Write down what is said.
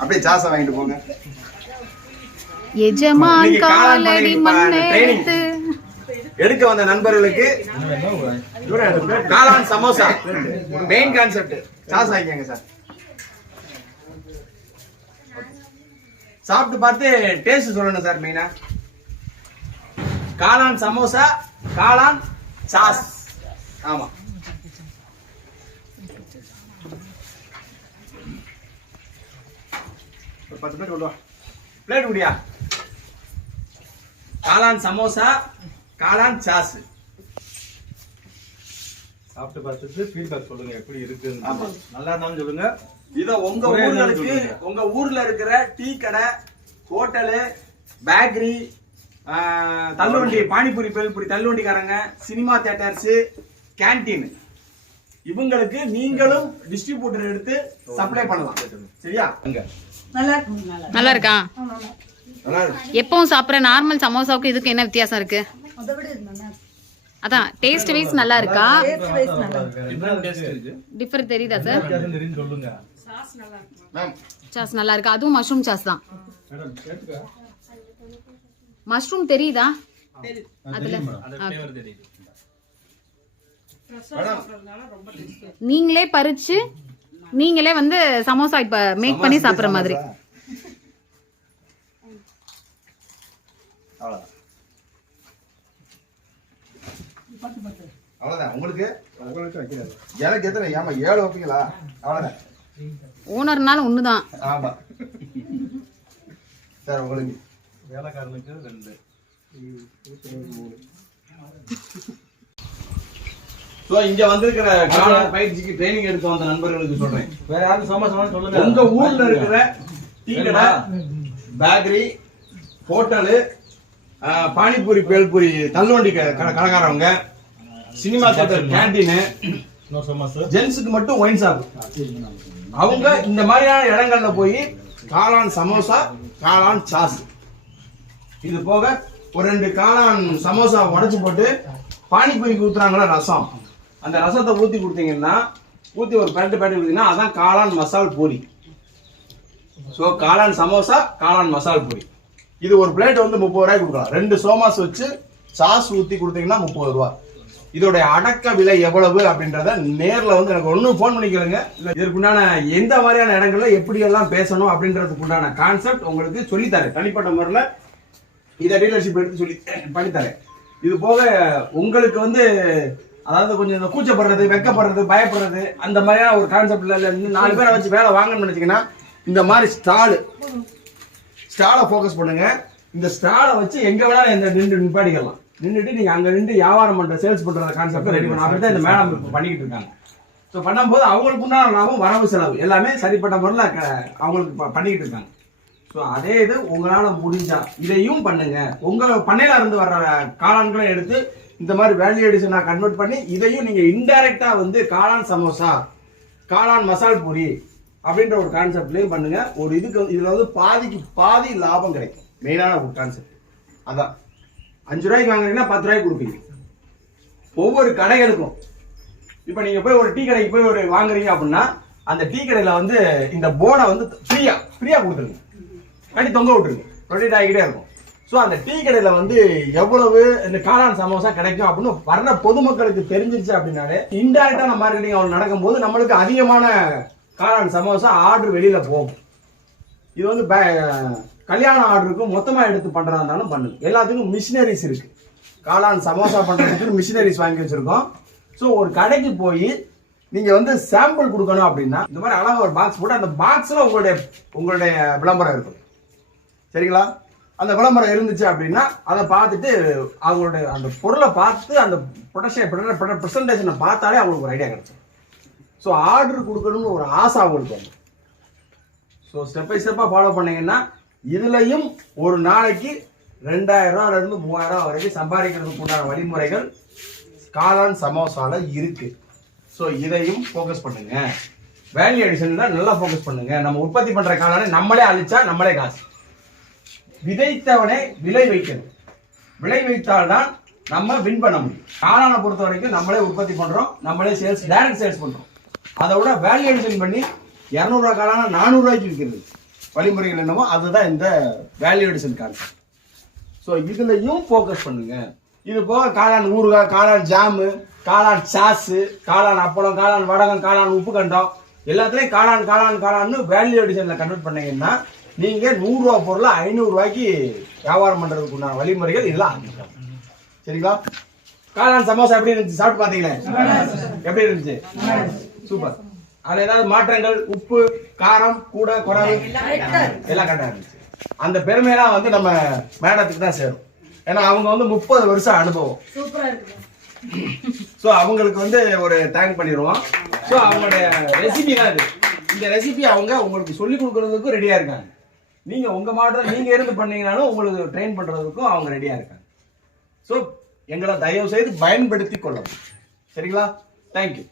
அப்படியே சாசை வாங்கிட்டு போங்க. எஜமான் காலடி மண்ணெடுத்து எடுக்க வந்த நண்பர்களுக்கு காளான் சமோசா மெயின் கான்செப்ட். சாஸ் வாங்கிக்கங்க சார். சாப்பிட்டு பார்த்து டேஸ்ட் சொல்லணும் சார். மெயினா காளான் சமோசா, காளான் சாஸ். ஆமா, ஒரு 10 பேர் கொண்டு வா. பிளேட் குடியா. காளான் சமோசா, காளான் சாஸ். சாப்பிட்டு பார்த்துட்டு ஃபீட்பேக் சொல்லுங்க எப்படி இருக்கு. ஆமா, நல்லா இருந்தாலும் சொல்லுங்க. இத உங்க ஊர்களுக்கு, உங்க ஊர்ல இருக்கிற டீ கடை, ஹோட்டலு, பேக்கரி, தள்ளுவண்டி, பானிபூரி, பேல்பூரி தள்ளுவண்டிக்காரங்க, சினிமா தியேட்டர்ஸ், கேண்டீன், இவங்களுக்கு நீங்களும் டிஸ்ட்ரிபியூட்டர் எடுத்து சப்ளை பண்ணலாம். சரியா? நல்லா இருக்கா? எப்பவும் சாப்பிட்ற நார்மல் சமோசாவுக்கு இதுக்கு என்ன வித்தியாசம் இருக்கு? அதான் டேஸ்ட் வைஸ் நல்லா இருக்கா? டிஃபரெண்ட் தெரியுதா சார்? சாஸ் நல்லா இருக்கு. அதுவும் மஷ்ரூம் சாஸ் தான். மஷ்ரூம் தெரியுதா அதுல? நீங்களே பறிச்சு நீங்களே வந்து சமோசா இப்ப மேக் பண்ணி சாப்பிடுற மாதிரி. அவ்வளவுதான். உங்களுக்கு எனக்கு எத்தனை? ஏமா 7 வைப்பீங்களா? அவ்வளவுதான். ஓனர்னால ஒண்ணுதான். ஆமா சார். உங்களுக்கு வேலைக்காரனுக்கு 2. சோ இங்க வந்திருக்கிற காளான் பயிற்சிக்கு ட்ரைனிங் எடுத்து வந்த நண்பர்களுக்கு சொல்றேன். வேற யாரும் சமோசா சொல்லுங்க. உங்க ஊர்ல இருக்கிற டீ கடை, பேக்கரி, ஹோட்டலு, பானிபூரி, பேல்பூரி தள்ளுவண்டி கடைக்காரவங்க, சினிமா தியேட்டர், கேண்டீன், ஜென்ஸுக்கு மட்டும் ஒயின் ஷாப், அவங்க இந்த மாதிரியான இடங்கள்ல போய் காளான் சமோசா, காளான் சாஸ், இது போக ஒரு 2 காளான் சமோசா உடைச்சு போட்டு பானிபூரிக்கு ஊத்துறாங்களா ரசம், அந்த ரசத்தை ஊத்தி கொடுத்தீங்கன்னா, ஊத்தி ஒரு பேட்டு கொடுத்தீங்கன்னா அதான் காளான் மசால் பூரி. சோ காளான் சமோசா, காளான் மசால் பூரி. இது ஒரு பிளேட் வந்து 30 ரூபாய் கொடுக்கலாம். 2 சோமாஸ் வச்சு சாஸ் ஊத்தி கொடுத்தீங்கன்னா 30 ரூபாய். இதோட அடக்க விலை எவ்வளவு அப்படின்றத நேர்ல வந்து எனக்கு ஒன்னும் போன் பண்ணிக்கலுங்க. இதற்குண்டான எந்த மாதிரியான இடங்கள்ல எப்படி எல்லாம் பேசணும் அப்படின்றதுக்கு உண்டான கான்செப்ட் உங்களுக்கு சொல்லித்தரேன். தனிப்பட்ட முறையில இதை டீலர்ஷிப் எடுத்து சொல்லி பண்ணித்தரேன். இது போக உங்களுக்கு வந்து அதாவது கொஞ்சம் இந்த கூச்சப்படுறது, வெக்கப்படுறது, பயப்படுறது அந்த மாதிரியான ஒரு கான்செப்ட்ல 4 பேரை வச்சு வேலை வாங்கணும்னு நினைச்சீங்கன்னா இந்த மாதிரி ஸ்டாலை ஃபோக்கஸ் பண்ணுங்க. இந்த ஸ்டாலை வச்சு எங்க வேணாலும் நின்று நிப்பாடிக்கலாம். நின்றுட்டு நீங்க அங்க நின்று வியாபாரம் பண்ற, சேல்ஸ் பண்ற கான்செப்ட் ரெடி பண்ண. அப்படிதான் இந்த மேடம் பண்ணிக்கிட்டு இருக்காங்க. ஸோ பண்ணும்போது அவங்களுக்கு உண்டான லாபம், வரவு செலவு எல்லாமே சரிப்பட்ட முறையில் அவங்களுக்கு பண்ணிக்கிட்டு இருக்காங்க. ஸோ அதே இது உங்களால முடிஞ்சா இதையும் பண்ணுங்க. உங்க பண்ணையில இருந்து வர்ற காளான்களை எடுத்து இந்த மாதிரி வேல்யூ எடிஷனா கன்வெர்ட் பண்ணி இதையும் நீங்க இன்டைரக்டா வந்து காளான் சமோசா, காளான் மசால் பூரி அப்படின்ற ஒரு கான்செப்ட்லயும் பண்ணுங்க. ஒரு இதுக்கு இதுல வந்து பாதிக்கு பாதி லாபம் கிடைக்கும். மெயினான ஒரு கான்செப்ட் அதான். 5 ரூபாய்க்கு வாங்குறீங்கன்னா 10 ரூபாய்க்கு கொடுப்பீங்க. ஒவ்வொரு கடைகளுக்கும் இப்ப நீங்க போய் ஒரு டீ கடைக்கு போய் ஒரு வாங்குறீங்க அப்படின்னா அந்த டீ கடையில வந்து இந்த போர்டை வந்து ஃப்ரீயா கொடுத்துருங்க, கட்டி தொங்க விட்டுருங்க, ரொட்டேட் ஆகிக்கிட்டே இருக்கும். ஸோ அந்த டீ கடையில வந்து எவ்வளவு இந்த காளான் சமோசா கிடைக்கும் அப்படின்னு வர்ற பொதுமக்களுக்கு தெரிஞ்சிருச்சு அப்படின்னாலே இன்டைரக்டான மார்க்கெட்டிங் அவங்க நடக்கும்போது நம்மளுக்கு அதிகமான காளான் சமோசா ஆர்டர் வெளியில போகும். இது வந்து கல்யாண ஆர்டருக்கும் மொத்தமா எடுத்து பண்றதா இருந்தாலும் பண்ணுங்க. எல்லாத்துக்கும் மிஷினரிஸ் இருக்கு. காளான் சமோசா பண்றதுக்கு மிஷினரிஸ் வாங்கி வச்சிருக்கோம். ஸோ ஒரு கடைக்கு போய் நீங்க வந்து சாம்பிள் கொடுக்கணும் அப்படின்னா இந்த மாதிரி அழகா ஒரு பாக்ஸ் போட்டு அந்த பாக்ஸ்ல உங்களுடைய விளம்பரம் இருக்கும். சரிங்களா? அந்த விளம்பரம் இருந்துச்சு அப்படின்னா அதை பார்த்துட்டு அவங்களுடைய அந்த பொருளை பார்த்து அந்த ப்ரெசன்டேஷனை பார்த்தாலே அவங்களுக்கு ஒரு ஐடியா கிடைக்கும். ஸோ ஆர்டர் கொடுக்கணும்னு ஒரு ஆசை அவங்களுக்கு வந்து. ஸோ ஸ்டெப் பை ஸ்டெப்பாக ஃபாலோ பண்ணீங்கன்னா இதுலையும் ஒரு நாளைக்கு 2000 ரூபாயிலிருந்து 3000 ரூபாய் வரைக்கும் சம்பாதிக்கிறதுக்கு உண்டான வழிமுறைகள் காளான் சமோசால இருக்கு. ஸோ இதையும் ஃபோக்கஸ் பண்ணுங்க. வேல்யூ அடிஷன் தான் நல்லா ஃபோக்கஸ் பண்ணுங்க. நம்ம உற்பத்தி பண்ற காளானை நம்மளே அழிச்சா நம்மளே காசு. விதைத்தவனே விளை வைக்கணும். விளை வைத்தால்தான் நம்ம வின் பண்ண முடியும். காளானை பொறுத்த வரைக்கும் நம்மளே உற்பத்தி பண்றோம், நம்மளே சேல்ஸ், டைரக்ட் சேல்ஸ் பண்றோம். அதை விட வேல்யூ அடிஷன் பண்ணி 200 ரூபா காளான 400 ரூபாய்க்கு விற்கிறது வழிமுறைகள் என்னமோ அதுதான் இந்த வேல்யூ அடிஷன் கான்செப்ட். ஸோ இதுலயும் ஃபோக்கஸ் பண்ணுங்க. இது போக காளான் ஊறுகாய், காளான் ஜாமு, காளான் சாஸு, காளான் அப்பளம், காளான் வடகம், காளான் உப்பு கண்டம் எல்லாத்துலயும் காளான் காளான் காளான்னு வேல்யூ அடிஷன்ல கன்வெர்ட் பண்ணீங்கன்னா நீங்க 100 ரூபா பொருளை 500 ரூபாய்க்கு வியாபாரம் பண்றதுக்கு உண்டான வழிமுறைகள் இதெல்லாம் ஆரம்பிக்கும். சரிங்களா? காளான் சமோசா எப்படி இருந்துச்சு? சாப்பிட்டு பாத்தீங்களே, எப்படி இருந்துச்சு? சூப்பர். அதுல ஏதாவது மாற்றங்கள், உப்பு காரம் கூட குறைவு எல்லாம் கரெக்டா இருந்துச்சு. அந்த பெருமையெல்லாம் வந்து நம்ம மேடத்துக்கு தான் சேரும். ஏன்னா அவங்க வந்து 30 வருஷம் அனுபவம். ஸோ அவங்களுக்கு வந்து ஒரு தேங்க் பண்ணிடுவோம். ஸோ அவங்களுடைய ரெசிபி தான் இது. இந்த ரெசிபி அவங்க உங்களுக்கு சொல்லி கொடுக்கறதுக்கும் ரெடியா இருக்காங்க. நீங்க உங்க மாடல் நீங்க இருந்து பண்ணீங்கன்னாலும் உங்களுக்கு ட்ரெயின் பண்றதுக்கும் அவங்க ரெடியா இருக்காங்க. ஸோ எங்களை தயவு செய்து பயன்படுத்தி கொள்ளணும். சரிங்களா? தேங்க்யூ.